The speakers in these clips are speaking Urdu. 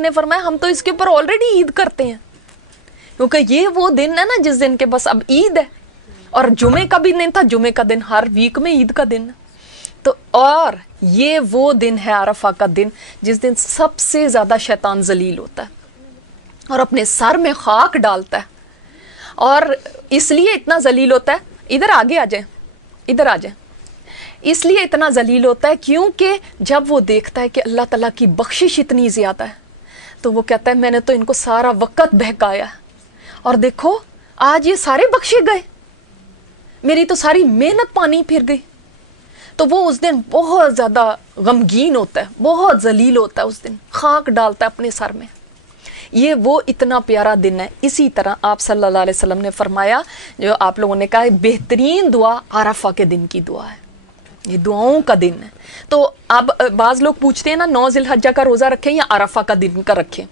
نے فرمایا ہم تو اس کے اوپر آلریڈی عید کرتے ہیں، کیونکہ یہ وہ دن ہے نا جس دن کے بس اب عید ہے، اور جمعے کا بھی دن تھا، جمعے کا دن ہر ویک میں عید کا دن ہے، تو اور یہ وہ دن ہے عرفہ کا دن جس دن سب سے زیادہ شیطان ذلیل ہوتا ہے اور اپنے سر میں خاک ڈالتا ہے، اور اس لیے اتنا ذلیل ہوتا ہے، ادھر آگے آ جائیں، ادھر آ جائیں، اس لیے اتنا ذلیل ہوتا ہے کیونکہ جب وہ دیکھتا ہے کہ اللہ تعالیٰ کی بخشش اتنی زیادہ ہے تو وہ کہتا ہے میں نے تو ان کو سارا وقت بہکایا اور دیکھو آج یہ سارے بخشے گئے، میری تو ساری محنت پانی پھر گئی۔ تو وہ اس دن بہت زیادہ غمگین ہوتا ہے، بہت ذلیل ہوتا ہے، اس دن خاک ڈالتا ہے اپنے سر میں۔ یہ وہ اتنا پیارا دن ہے۔ اسی طرح آپ صلی اللہ علیہ وسلم نے فرمایا، جو آپ لوگوں نے کہا ہے بہترین دعا عرفہ کے دن کی دعا ہے، یہ دعاؤں کا دن ہے۔ تو اب بعض لوگ پوچھتے ہیں نا 9 ذی الحجہ کا روزہ رکھیں یا عرفہ کا دن کا رکھیں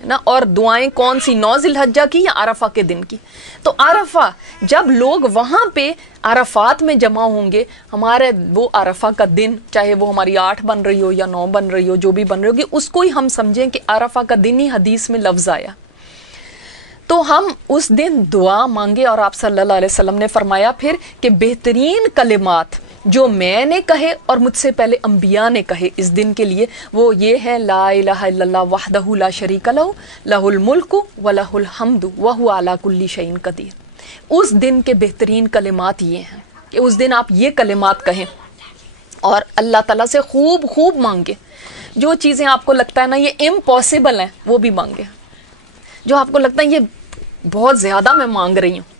نا، اور دعائیں کون سی 9 ذی الحجہ کی یا عرفہ کے دن کی؟ تو عرفہ جب لوگ وہاں پہ عرفات میں جمع ہوں گے، ہمارے وہ عرفہ کا دن چاہے وہ ہماری 8 بن رہی ہو یا 9 بن رہی ہو، جو بھی بن رہی ہوگی، اس کو ہی ہم سمجھیں کہ عرفہ کا دن ہی حدیث میں لفظ آیا، تو ہم اس دن دعا مانگے۔ اور آپ صلی اللہ علیہ وسلم نے فرمایا پھر کہ بہترین کلمات جو میں نے کہے اور مجھ سے پہلے انبیاء نے کہے اس دن کے لیے، وہ یہ ہے لا الہ الا اللہ وحدہ لا شریک لہ لہ الملک ولہ الحمد وہو علی کل شیء قدیر۔ اس دن کے بہترین کلمات یہ ہیں کہ اس دن آپ یہ کلمات کہیں اور اللہ تعالیٰ سے خوب خوب مانگے۔ جو چیزیں آپ کو لگتا ہے نا یہ امپاسبل ہیں وہ بھی مانگے، جو آپ کو لگتا ہے یہ بہت زیادہ میں مانگ رہی ہوں،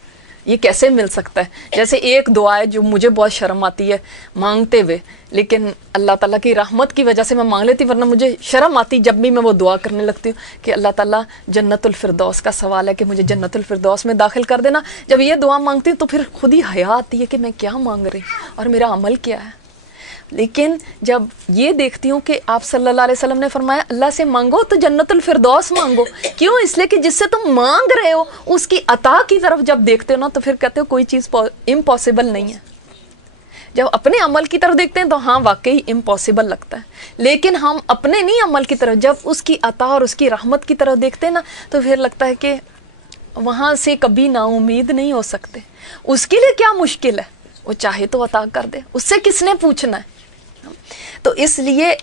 یہ کیسے مل سکتا ہے؟ جیسے ایک دعا ہے جو مجھے بہت شرم آتی ہے مانگتے ہوئے، لیکن اللہ تعالیٰ کی رحمت کی وجہ سے میں مانگ لیتی، ورنہ مجھے شرم آتی جب بھی میں وہ دعا کرنے لگتی ہوں کہ اللہ تعالیٰ جنت الفردوس کا سوال ہے کہ مجھے جنت الفردوس میں داخل کر دینا۔ جب یہ دعا مانگتی ہوں تو پھر خود ہی حیا آتی ہے کہ میں کیا مانگ رہی ہوں اور میرا عمل کیا ہے۔ لیکن جب یہ دیکھتی ہوں کہ آپ صلی اللہ علیہ وسلم نے فرمایا اللہ سے مانگو تو جنت الفردوس مانگو، کیوں؟ اس لیے کہ جس سے تم مانگ رہے ہو اس کی عطا کی طرف جب دیکھتے ہو نا تو پھر کہتے ہو کوئی چیز امپاسبل نہیں ہے۔ جب اپنے عمل کی طرف دیکھتے ہیں تو ہاں واقعی امپاسبل لگتا ہے، لیکن ہم اپنے نہیں عمل کی طرف، جب اس کی عطا اور اس کی رحمت کی طرف دیکھتے ہیں نا تو پھر لگتا ہے کہ وہاں سے کبھی نا امید نہیں ہو سکتے۔ اس کے لیے کیا مشکل ہے، وہ چاہے تو عطا کر دے، اس سے کس نے پوچھنا ہے؟ تو اس لیے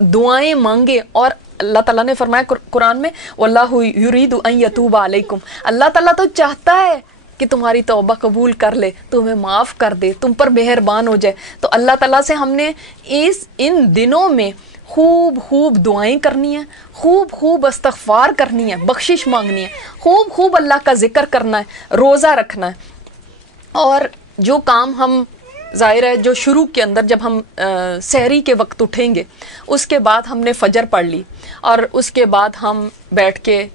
دعائیں مانگے، اور اللہ تعالیٰ نے فرمایا قرآن میں واللہ یرید ان یتوب علیکم، اللہ تعالیٰ تو چاہتا ہے کہ تمہاری توبہ قبول کر لے، تمہیں معاف کر دے، تم پر مہربان ہو جائے۔ تو اللہ تعالیٰ سے ہم نے ان دنوں میں خوب خوب دعائیں کرنی ہیں، خوب خوب استغفار کرنی ہے، بخشش مانگنی ہے، خوب خوب اللہ کا ذکر کرنا ہے، روزہ رکھنا ہے۔ اور جو کام ہم ظاہر ہے جو شروع کے اندر جب ہم سحری کے وقت اٹھیں گے، اس کے بعد ہم نے فجر پڑھ لی اور اس کے بعد ہم بیٹھ کے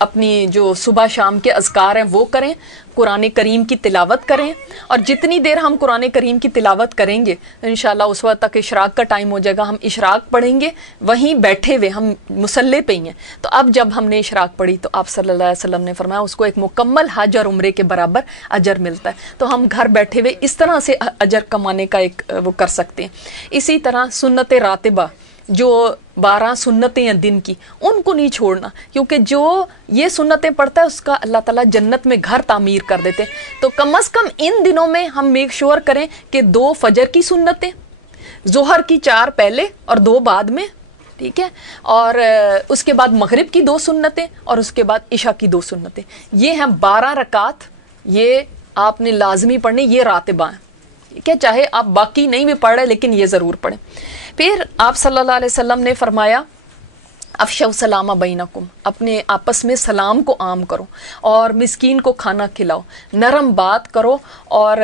اپنی جو صبح شام کے اذکار ہیں وہ کریں، قرآن کریم کی تلاوت کریں، اور جتنی دیر ہم قرآن کریم کی تلاوت کریں گے انشاءاللہ اس وقت تک اشراق کا ٹائم ہو جائے گا، ہم اشراق پڑھیں گے وہیں بیٹھے ہوئے، ہم مصلی پہ ہی ہیں۔ تو اب جب ہم نے اشراق پڑھی تو آپ صلی اللہ علیہ وسلم نے فرمایا اس کو ایک مکمل حج اور عمرے کے برابر اجر ملتا ہے۔ تو ہم گھر بیٹھے ہوئے اس طرح سے اجر کمانے کا ایک وہ کر سکتے ہیں۔ اسی طرح سنت راتبہ جو 12 سنتیں ہیں دن کی، ان کو نہیں چھوڑنا، کیونکہ جو یہ سنتیں پڑھتا ہے اس کا اللہ تعالیٰ جنت میں گھر تعمیر کر دیتے ہیں۔ تو کم از کم ان دنوں میں ہم میک شور کریں کہ 2 فجر کی سنتیں، ظہر کی 4 پہلے اور 2 بعد میں، ٹھیک ہے، اور اس کے بعد مغرب کی 2 سنتیں اور اس کے بعد عشاء کی 2 سنتیں، یہ ہیں 12 رکعت، یہ آپ نے لازمی پڑھنے، یہ راتبہ ہیں، ٹھیک ہے، چاہے آپ باقی نہیں بھی پڑھ رہے لیکن یہ ضرور پڑھیں۔ پھر آپ صلی اللہ علیہ وسلم نے فرمایا افشوا السلام بینکم، اپنے آپس میں سلام کو عام کرو اور مسکین کو کھانا کھلاؤ، نرم بات کرو، اور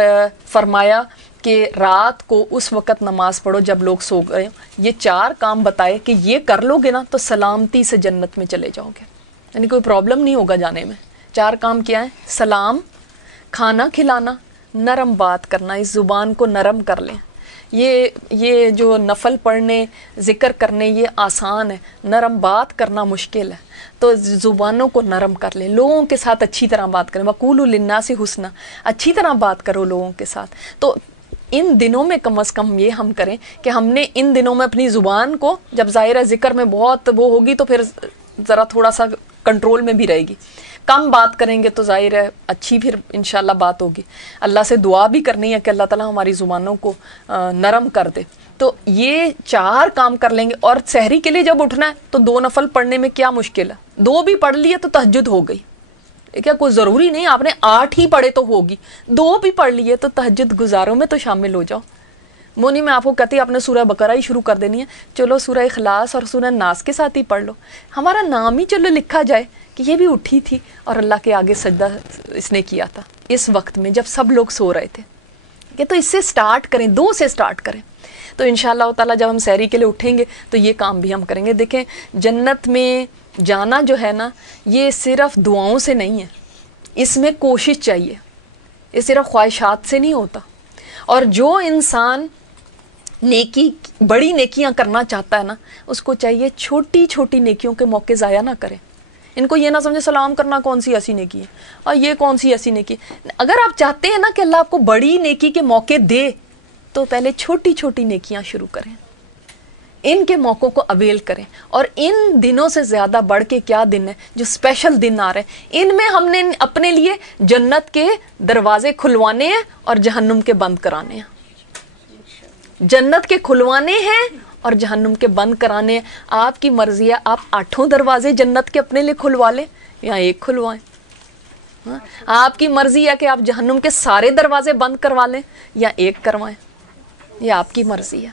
فرمایا کہ رات کو اس وقت نماز پڑھو جب لوگ سو گئے۔ یہ 4 کام بتائے کہ یہ کر لو گے نا تو سلامتی سے جنت میں چلے جاؤ گے، یعنی کوئی پرابلم نہیں ہوگا جانے میں۔ 4 کام کیا ہیں؟ سلام، کھانا کھلانا، نرم بات کرنا، اس زبان کو نرم کر لیں۔ یہ جو نفل پڑھنے ذکر کرنے یہ آسان ہے، نرم بات کرنا مشکل ہے، تو زبانوں کو نرم کر لیں، لوگوں کے ساتھ اچھی طرح بات کریں، وقولوا للناس حسنا، اچھی طرح بات کرو لوگوں کے ساتھ۔ تو ان دنوں میں کم از کم یہ ہم کریں کہ ہم نے ان دنوں میں اپنی زبان کو، جب ظاہر ذکر میں بہت وہ ہوگی تو پھر ذرا تھوڑا سا کنٹرول میں بھی رہے گی، کم بات کریں گے تو ظاہر ہے اچھی پھر انشاءاللہ بات ہوگی. اللہ سے دعا بھی کرنی ہے کہ اللہ تعالیٰ ہماری زبانوں کو نرم کر دے. تو یہ 4 کام کر لیں گے. اور سحری کے لیے جب اٹھنا ہے تو 2 نفل پڑھنے میں کیا مشکل ہے، 2 بھی پڑھ لیے تو تہجد ہو گئی. کیا کوئی ضروری نہیں آپ نے 8 ہی پڑھے تو ہوگی، 2 بھی پڑھ لیے تو تہجد گزاروں میں تو شامل ہو جاؤ. مونی میں آپ کو کہتی آپ نے سورہ بقرہ ہی شروع کر دینی ہے، چلو سورہ اخلاص اور سورہ ناس کے ساتھ ہی پڑھ لو، ہمارا نام ہی چلو لکھا جائے کہ یہ بھی اٹھی تھی اور اللہ کے آگے سجدہ اس نے کیا تھا اس وقت میں جب سب لوگ سو رہے تھے. کہ تو اس سے سٹارٹ کریں، 2 سے سٹارٹ کریں. تو انشاءاللہ تعالیٰ جب ہم سحری کے لیے اٹھیں گے تو یہ کام بھی ہم کریں گے. دیکھیں جنت میں جانا جو ہے نا یہ صرف دعاؤں سے نہیں ہے، اس میں کوشش چاہیے، یہ صرف خواہشات سے نہیں ہوتا. اور جو انسان نیکی بڑی نیکیاں کرنا چاہتا ہے نا اس کو چاہیے چھوٹی چھوٹی نیکیوں کے موقع ضائع نہ کریں. ان کو یہ نہ سمجھے سلام کرنا کون سی ایسی نیکی ہے اور یہ کون سی ایسی نیکی ہے. اگر آپ چاہتے ہیں نا کہ اللہ آپ کو بڑی نیکی کے موقع دے تو پہلے چھوٹی چھوٹی نیکیاں شروع کریں، ان کے موقعوں کو اویل کریں. اور ان دنوں سے زیادہ بڑھ کے کیا دن ہے جو اسپیشل دن آ رہے ہیں، ان میں ہم نے اپنے لیے جنت کے دروازے کھلوانے ہیں اور جہنم کے بند کرانے ہیں. جنت کے کھلوانے ہیں اور جہنم کے بند کرانے ہیں. آپ کی مرضی ہے، آپ 8 دروازے جنت کے اپنے لیے کھلوا لیں یا 1 کھلوائیں. آپ کی مرضی ہے کہ آپ جہنم کے سارے دروازے بند کروا لیں یا 1 کروائیں، یہ آپ کی مرضی ہے.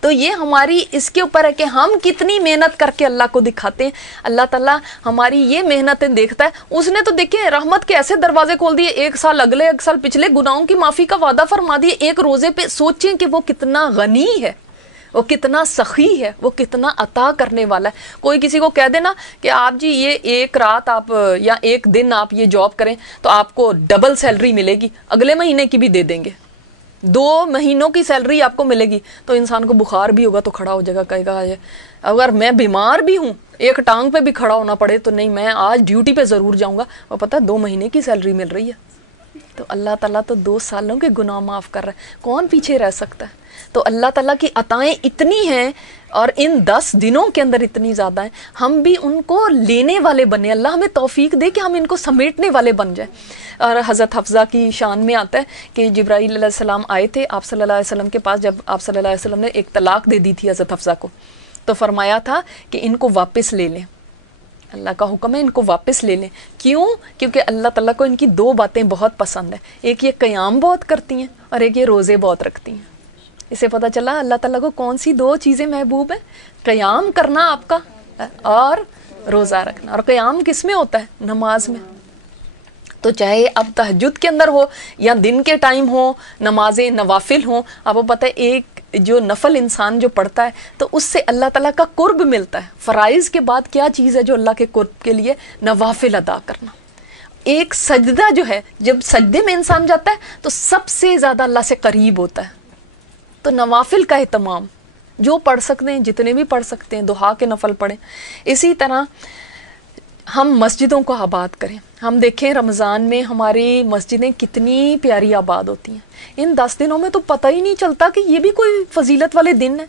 تو یہ ہماری اس کے اوپر ہے کہ ہم کتنی محنت کر کے اللہ کو دکھاتے ہیں. اللہ تعالیٰ ہماری یہ محنتیں دیکھتا ہے. اس نے تو دیکھیں رحمت کے ایسے دروازے کھول دیے، 1 سال اگلے 1 سال پچھلے گناہوں کی معافی کا وعدہ فرما دیے 1 روزے پہ. سوچیں کہ وہ کتنا غنی ہے، وہ کتنا سخی ہے، وہ کتنا عطا کرنے والا ہے. کوئی کسی کو کہہ دینا کہ آپ جی یہ 1 رات آپ یا 1 دن آپ یہ جاب کریں تو آپ کو ڈبل سیلری ملے گی، اگلے مہینے کی بھی دے دیں گے، 2 مہینوں کی سیلری آپ کو ملے گی. تو انسان کو بخار بھی ہوگا تو کھڑا ہو جائے گا، کہے گا اگر میں بیمار بھی ہوں 1 ٹانگ پہ بھی کھڑا ہونا پڑے تو نہیں، میں آج ڈیوٹی پہ ضرور جاؤں گا. اور پتہ 2 مہینے کی سیلری مل رہی ہے. تو اللہ تعالیٰ تو 2 سالوں کے گناہ معاف کر رہا ہے، کون پیچھے رہ سکتا ہے. تو اللہ تعالیٰ کی عطائیں اتنی ہیں اور ان 10 دنوں کے اندر اتنی زیادہ ہیں، ہم بھی ان کو لینے والے بنے. اللہ ہمیں توفیق دے کہ ہم ان کو سمیٹنے والے بن جائیں. اور حضرت حفصہ کی شان میں آتا ہے کہ جبرائیل علیہ السلام آئے تھے آپ صلی اللہ علیہ وسلم کے پاس، جب آپ صلی اللہ علیہ وسلم نے ایک طلاق دے دی تھی حضرت حفصہ کو، تو فرمایا تھا کہ ان کو واپس لے لیں. اللہ کا حکم ہے ان کو واپس لے لیں. کیوں؟ کیونکہ اللہ تعالیٰ کو ان کی 2 باتیں بہت پسند ہیں، ایک یہ قیام بہت کرتی ہیں اور ایک یہ روزے بہت رکھتی ہیں. اسے پتہ چلا اللہ تعالیٰ کو کون سی 2 چیزیں محبوب ہیں، قیام کرنا آپ کا اور روزہ رکھنا. اور قیام کس میں ہوتا ہے؟ نماز میں. تو چاہے اب تہجد کے اندر ہو یا دن کے ٹائم ہو، نمازیں نوافل ہوں، آپ کو پتہ ہے ایک جو نفل انسان جو پڑھتا ہے تو اس سے اللہ تعالیٰ کا قرب ملتا ہے. فرائض کے بعد کیا چیز ہے جو اللہ کے قرب کے لیے؟ نوافل ادا کرنا. ایک سجدہ جو ہے، جب سجدے میں انسان جاتا ہے تو سب سے زیادہ اللہ سے قریب ہوتا ہے. تو نوافل کا اہتمام جو پڑھ سکتے ہیں، جتنے بھی پڑھ سکتے ہیں، دعا کے نفل پڑھیں. اسی طرح ہم مسجدوں کو آباد کریں. ہم دیکھیں رمضان میں ہماری مسجدیں کتنی پیاری آباد ہوتی ہیں. ان 10 دنوں میں تو پتہ ہی نہیں چلتا کہ یہ بھی کوئی فضیلت والے دن ہیں،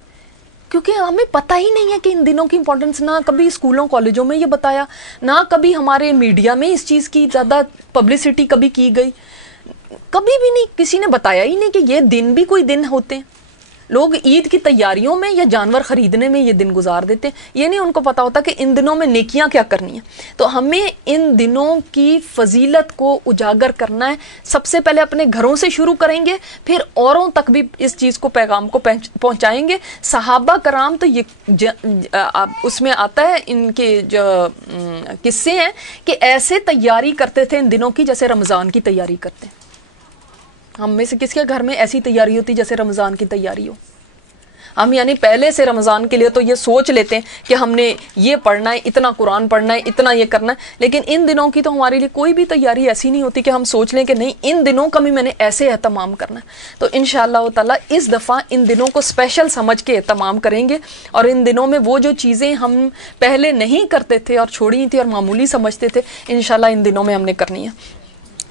کیونکہ ہمیں پتہ ہی نہیں ہے کہ ان دنوں کی امپورٹنس نہ کبھی اسکولوں کالجوں میں یہ بتایا، نہ کبھی ہمارے میڈیا میں اس چیز کی زیادہ پبلسٹی کبھی کی گئی، کبھی بھی نہیں، کسی نے بتایا ہی نہیں کہ یہ دن بھی کوئی دن ہوتے ہیں. لوگ عید کی تیاریوں میں یا جانور خریدنے میں یہ دن گزار دیتے ہیں، یہ نہیں ان کو پتا ہوتا کہ ان دنوں میں نیکیاں کیا کرنی ہیں. تو ہمیں ان دنوں کی فضیلت کو اجاگر کرنا ہے. سب سے پہلے اپنے گھروں سے شروع کریں گے، پھر اوروں تک بھی اس چیز کو پیغام کو پہنچائیں گے. صحابہ کرام تو یہ اس میں آتا ہے ان کے جو قصے ہیں کہ ایسے تیاری کرتے تھے ان دنوں کی جیسے رمضان کی تیاری کرتے ہیں. ہم میں سے کس کے گھر میں ایسی تیاری ہوتی جیسے رمضان کی تیاری ہو؟ ہم یعنی پہلے سے رمضان کے لیے تو یہ سوچ لیتے ہیں کہ ہم نے یہ پڑھنا ہے، اتنا قرآن پڑھنا ہے، اتنا یہ کرنا ہے. لیکن ان دنوں کی تو ہمارے لیے کوئی بھی تیاری ایسی نہیں ہوتی کہ ہم سوچ لیں کہ نہیں ان دنوں کا بھی میں نے ایسے اہتمام کرنا ہے. تو انشاءاللہ تعالیٰ اس دفعہ ان دنوں کو اسپیشل سمجھ کے اہتمام کریں گے. اور ان دنوں میں وہ جو چیزیں ہم پہلے نہیں کرتے تھے اور چھوڑی تھی اور معمولی سمجھتے تھے، انشاءاللہ ان دنوں میں ہم نے کرنی ہے.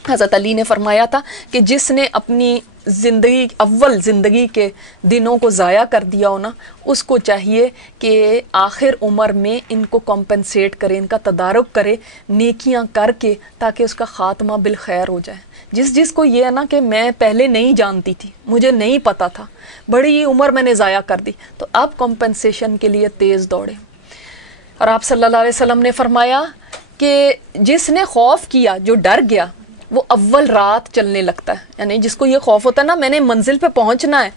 حضرت علی نے فرمایا تھا کہ جس نے اپنی اول زندگی کے دنوں کو ضائع کر دیا ہو نا، اس کو چاہیے کہ آخر عمر میں ان کو کمپنسیٹ کرے، ان کا تدارک کرے نیکیاں کر کے، تاکہ اس کا خاتمہ بالخیر ہو جائے۔ جس کو یہ ہے نا کہ میں پہلے نہیں جانتی تھی، مجھے نہیں پتا تھا، بڑی عمر میں نے ضائع کر دی، تو اب کمپنسیشن کے لیے تیز دوڑے۔ اور آپ صلی اللہ علیہ وسلم نے فرمایا کہ جس نے خوف کیا، جو ڈر گیا، وہ اول رات چلنے لگتا ہے، یعنی جس کو یہ خوف ہوتا ہے نا میں نے منزل پہ پہنچنا ہے،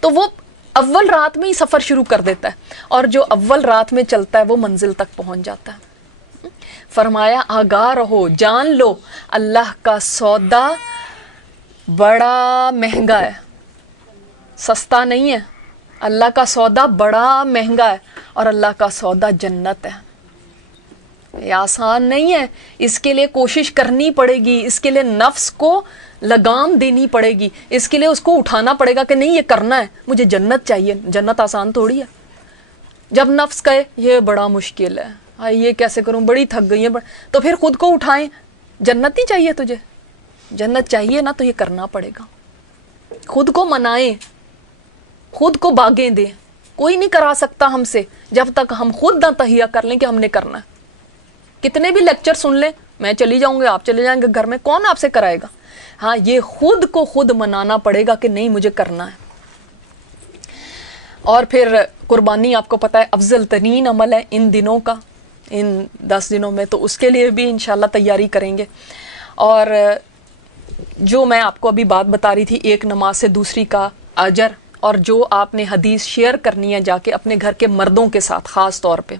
تو وہ اول رات میں ہی سفر شروع کر دیتا ہے، اور جو اول رات میں چلتا ہے وہ منزل تک پہنچ جاتا ہے۔ فرمایا آگاہ رہو، جان لو اللہ کا سودا بڑا مہنگا ہے، سستا نہیں ہے، اللہ کا سودا بڑا مہنگا ہے، اور اللہ کا سودا جنت ہے۔ یہ آسان نہیں ہے، اس کے لیے کوشش کرنی پڑے گی، اس کے لیے نفس کو لگام دینی پڑے گی، اس کے لیے اس کو اٹھانا پڑے گا کہ نہیں یہ کرنا ہے، مجھے جنت چاہیے۔ جنت آسان تھوڑی ہے۔ جب نفس کہے یہ بڑا مشکل ہے، یہ کیسے کروں، بڑی تھک گئی ہے، تو پھر خود کو اٹھائیں، جنت ہی چاہیے تجھے، جنت چاہیے نا تو یہ کرنا پڑے گا۔ خود کو منائیں، خود کو باغیں دیں، کوئی نہیں کرا سکتا ہم سے جب تک ہم خود نہ تہیہ کر لیں کہ ہم نے کرنا ہے۔ کتنے بھی لیکچر سن لیں، میں چلی جاؤں گے، آپ چلے جائیں گے گھر میں، کون آپ سے کرائے گا؟ ہاں، یہ خود کو خود منانا پڑے گا کہ نہیں مجھے کرنا ہے۔ اور پھر قربانی آپ کو پتہ ہے افضل ترین عمل ہے ان دنوں کا، ان 10 دنوں میں، تو اس کے لیے بھی انشاءاللہ تیاری کریں گے۔ اور جو میں آپ کو ابھی بات بتا رہی تھی، ایک نماز سے دوسری کا اجر، اور جو آپ نے حدیث شیئر کرنی ہے جا کے اپنے گھر کے مردوں کے ساتھ خاص طور پہ،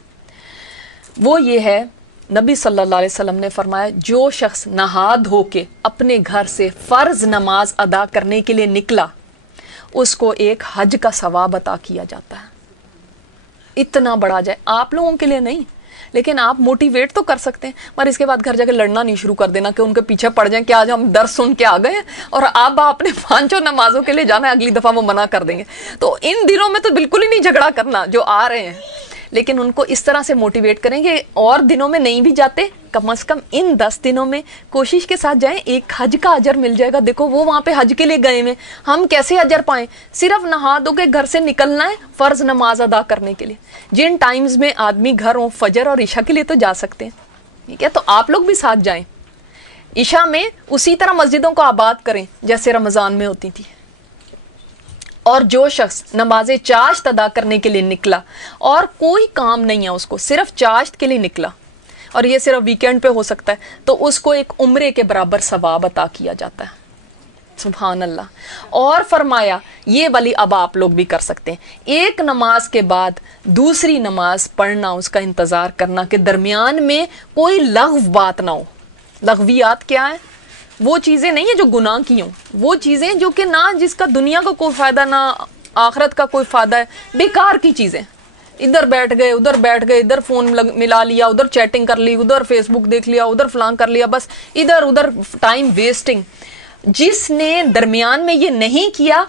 وہ یہ ہے، نبی صلی اللہ علیہ وسلم نے فرمایا جو شخص نہا دھو کے اپنے گھر سے فرض نماز ادا کرنے کے لیے نکلا، اس کو ایک حج کا ثواب عطا کیا جاتا ہے۔ اتنا بڑا جائے، آپ لوگوں کے لیے نہیں، لیکن آپ موٹیویٹ تو کر سکتے ہیں، مگر اس کے بعد گھر جا کے لڑنا نہیں شروع کر دینا کہ ان کے پیچھے پڑ جائیں کہ آج ہم درس سن کے آ گئے ہیں اور آپ اپنے 5 نمازوں کے لیے جانا ہے، اگلی دفعہ وہ منع کر دیں گے۔ تو ان دنوں میں تو بالکل ہی نہیں جھگڑا کرنا جو آ رہے ہیں، لیکن ان کو اس طرح سے موٹیویٹ کریں کہ اور دنوں میں نہیں بھی جاتے، کم از کم ان 10 دنوں میں کوشش کے ساتھ جائیں، ایک حج کا اجر مل جائے گا۔ دیکھو وہ وہاں پہ حج کے لیے گئے ہیں، ہم کیسے اجر پائیں؟ صرف نہا دھو کے گھر سے نکلنا ہے فرض نماز ادا کرنے کے لیے۔ جن ٹائمز میں آدمی گھر ہوں، فجر اور عشاء کے لیے تو جا سکتے ہیں، ٹھیک ہے، تو آپ لوگ بھی ساتھ جائیں۔ عشاء میں اسی طرح مسجدوں کو آباد کریں جیسے رمضان میں ہوتی تھی۔ اور جو شخص نماز چاشت ادا کرنے کے لیے نکلا اور کوئی کام نہیں ہے، اس کو صرف چاشت کے لیے نکلا، اور یہ صرف ویکینڈ پہ ہو سکتا ہے، تو اس کو ایک عمرے کے برابر ثواب عطا کیا جاتا ہے۔ سبحان اللہ۔ اور فرمایا یہ والی اب آپ لوگ بھی کر سکتے ہیں، ایک نماز کے بعد دوسری نماز پڑھنا، اس کا انتظار کرنا کہ درمیان میں کوئی لغو بات نہ ہو۔ لغویات کیا ہے؟ وہ چیزیں نہیں ہیں جو گناہ کی ہوں، وہ چیزیں جو کہ نہ جس کا دنیا کا کوئی فائدہ نہ آخرت کا کوئی فائدہ ہے، بیکار کی چیزیں۔ ادھر بیٹھ گئے، ادھر بیٹھ گئے، ادھر فون ملا لیا، ادھر چیٹنگ کر لی، ادھر فیس بک دیکھ لیا، ادھر فلان کر لیا، بس ادھر ادھر ٹائم ویسٹنگ۔ جس نے درمیان میں یہ نہیں کیا،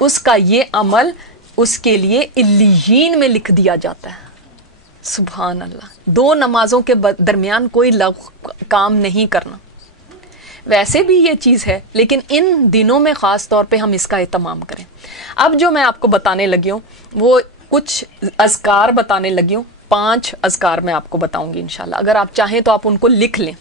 اس کا یہ عمل اس کے لیے علیین میں لکھ دیا جاتا ہے۔ سبحان اللہ۔ 2 نمازوں کے درمیان کوئی لغو کام نہیں کرنا۔ ویسے بھی یہ چیز ہے، لیکن ان دنوں میں خاص طور پہ ہم اس کا اہتمام کریں۔ اب جو میں آپ کو بتانے لگی ہوں وہ کچھ اذکار بتانے لگی ہوں، 5 اذکار میں آپ کو بتاؤں گی انشاءاللہ۔ اگر آپ چاہیں تو آپ ان کو لکھ لیں،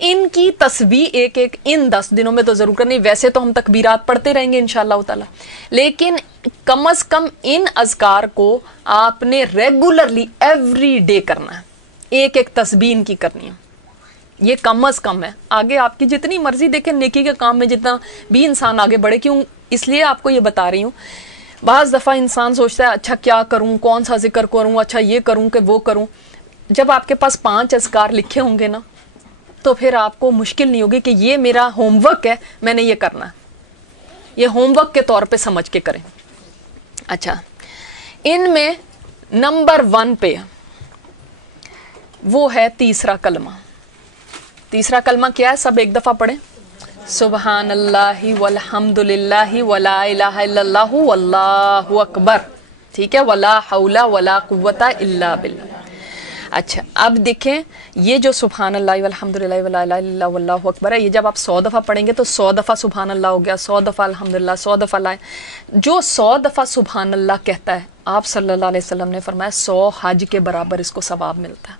ان کی تسبیح ایک ایک ان 10 دنوں میں تو ضرور کرنی۔ ویسے تو ہم تکبیرات پڑھتے رہیں گے انشاءاللہ تعالی، لیکن کم از کم ان اذکار کو آپ نے ریگولرلی ایوری ڈے کرنا ہے، ایک ایک تسبیح ان کی کرنی ہے، یہ کم از کم ہے۔ آگے آپ کی جتنی مرضی، دیکھیں نیکی کے کام میں جتنا بھی انسان آگے بڑھے، کیوں اس لیے آپ کو یہ بتا رہی ہوں۔ بعض دفعہ انسان سوچتا ہے اچھا کیا کروں، کون سا ذکر کروں، اچھا یہ کروں کہ وہ کروں۔ جب آپ کے پاس 5 اذکار لکھے ہوں گے نا، تو پھر آپ کو مشکل نہیں ہوگی کہ یہ میرا ہوم ورک ہے، میں نے یہ کرنا ہے، یہ ہوم ورک کے طور پہ سمجھ کے کریں۔ اچھا، ان میں نمبر 1 پہ وہ ہے تیسرا کلمہ۔ تیسرا کلمہ کیا ہے؟ سب ایک دفعہ پڑھیں، سبحان اللہ والحمد للہ ولا الہ الا اللہ واللہ اکبر، ٹھیک ہے، ولا حول ولا قوت الا باللہ۔ اچھا اب دیکھیں یہ جو سبحان اللہ والحمدللہ ولا الہ الا اللہ واللہ اکبر ہے، یہ جب آپ 100 دفعہ پڑھیں گے تو 100 دفعہ سبحان اللہ ہو گیا، 100 دفعہ الحمدللہ، 100 دفعہ لا، جو 100 دفعہ سبحان اللہ کہتا ہے آپ صلی اللہ علیہ وسلم نے فرمایا 100 حج کے برابر اس کو ثواب ملتا ہے۔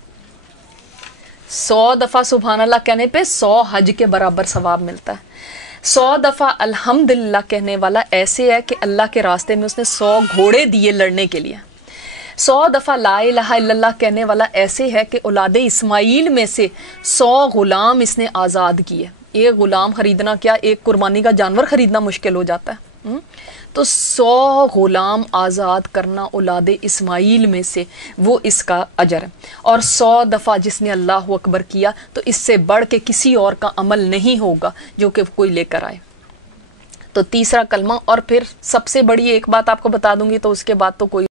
100 دفعہ سبحان اللہ کہنے پہ 100 حج کے برابر ثواب ملتا ہے۔ 100 دفعہ الحمدللہ کہنے والا ایسے ہے کہ اللہ کے راستے میں اس نے 100 گھوڑے دیے لڑنے کے لیے۔ 100 دفعہ لا الہ الا اللہ کہنے والا ایسے ہے کہ اولاد اسماعیل میں سے 100 غلام اس نے آزاد کیے۔ ایک غلام خریدنا کیا، ایک قربانی کا جانور خریدنا مشکل ہو جاتا ہے، تو 100 غلام آزاد کرنا اولاد اسماعیل میں سے وہ اس کا اجر ہے۔ اور 100 دفعہ جس نے اللہ اکبر کیا تو اس سے بڑھ کے کسی اور کا عمل نہیں ہوگا جو کہ کوئی لے کر آئے۔ تو تیسرا کلمہ، اور پھر سب سے بڑی ایک بات آپ کو بتا دوں گی تو اس کے بعد تو کوئی